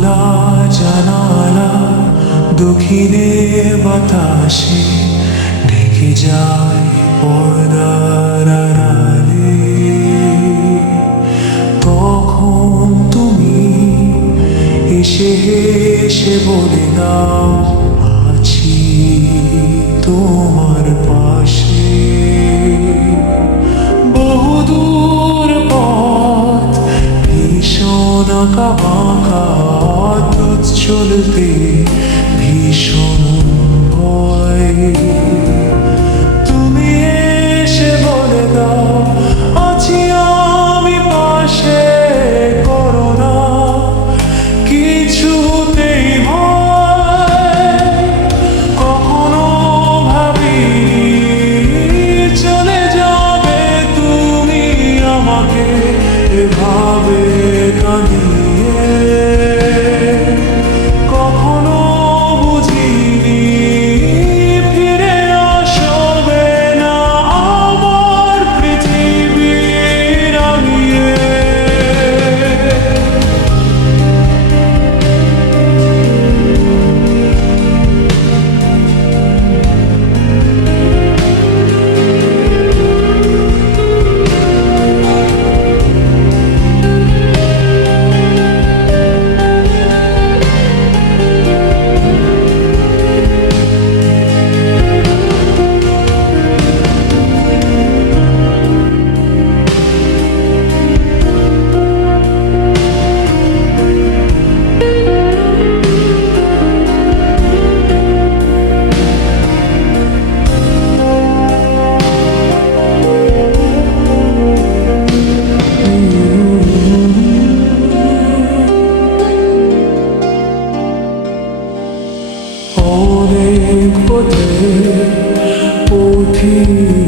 খোলা জানালা দক্ষিণে বাতাসে ঢেকে যায় পর্দার আড়ালে। তখন তুমি এসে হেসে বলে দাও, আছি তোমার be অনেক পথে পথিক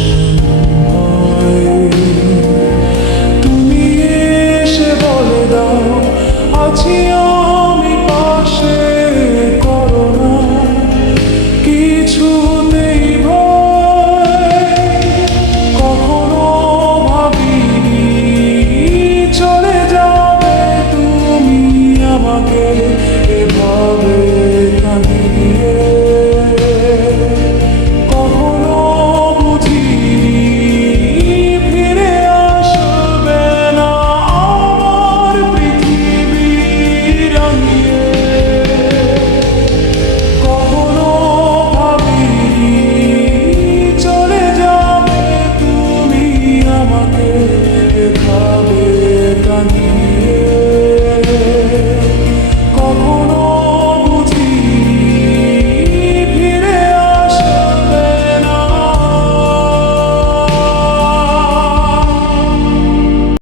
You.